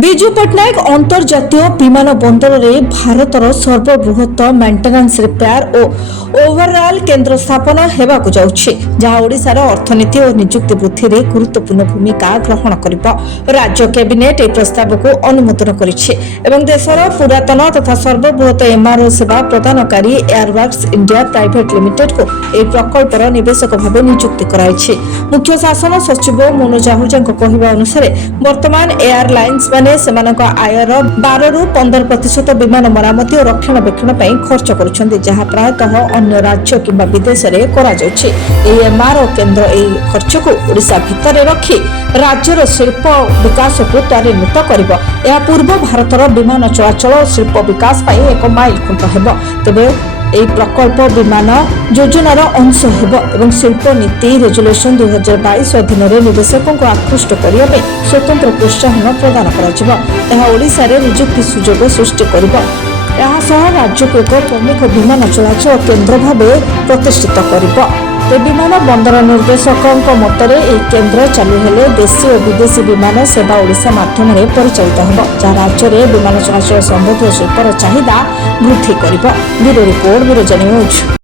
विजु पट्टनायक अंतर्जातीय विमान बंदर में भारतर सर्वबृहत मेंटेनेंस रिपेयर और ओवरऑल केन्द्र स्थापन होगाकू जाउछि जहां ओडिशार अर्थनीति और नियुक्ति वृद्धि में गुरुत्वपूर्ण भूमिका ग्रहण करिबो। राज्य कैबिनेट यह प्रस्ताव को अनुमोदन करिछि एवं देशर पुरातन तथा सर्वबृहत एमआरओ सेवा प्रदानकारी एयरवर्क्स इंडिया प्राइवेट लिमिटेड को यह प्रकल्पर निवेशक भाव नियुक्ति कराइछि। मुख्य शासन सचिव मनोज आहूजाଙ୍କ कहवा अनुसार वर्तमान एयरलाइंस माने सेमानक आयर 12 ରୁ 15% विमान मरामती और रक्षणाबेक्षण ପାଇଁ खर्च करुछन्ति जहां प्रायतः अन्य राज्य किंबा विदेश रे करा जाउछि। एही एमआरओ केन्द्र एही खर्च को ओडिशा भितर रखी राज्यर शिल्प विकास को त्वरित करिबो। या पूर्व भारतर विमान चलाचल और शिल्प विकास ପାଇଁ एक माइल खुंट हेबो। तबे এই প্রকল্প বিমান যোজনার অংশ ହେବ এবং শিল্প নীতি রেজুলেশন 2022 অধীନରେ নিবেশকଙ୍କୁ আকৃষ্ট କରିବା ପାଇଁ ସ୍ୱତନ୍ତ୍ର ପ୍ରୋତ୍ସାହନ ପ୍ରଦାନ କରାଯିବ। ଏହା ଓଡ଼ିଶାରେ ନିଯୁକ୍ତି ସୁଯୋଗ ସୃଷ୍ଟି କରିବ। ଏହା ସହ ରାଜ୍ୟକୁ ଏକ ପ୍ରମୁଖ ବିମାନ ଚଳାଚଳ କେନ୍ଦ୍ର ଭାବେ ପ୍ରତିଷ୍ଠିତ କରିବ। विमान बंदर निर्देशकों मତରେ ଏହି କେନ୍ଦ୍ର ଚାଲୁ ହେଲେ ଦେଶୀ ଓ ବିଦେଶୀ ବିମାନ ସେବା ଓଡ଼ିଶା ମାଧ୍ୟମରେ ପରିଚାଳିତ ହେବ ଯାହା ରାଜ୍ୟରେ ବିମାନ ଚଳାଚଳ ସମ୍ବନ୍ଧୀୟ ଶିଳ୍ପର ଚାହିଦା ବୃଦ୍ଧି କରିବ। Bureau report Biraja news.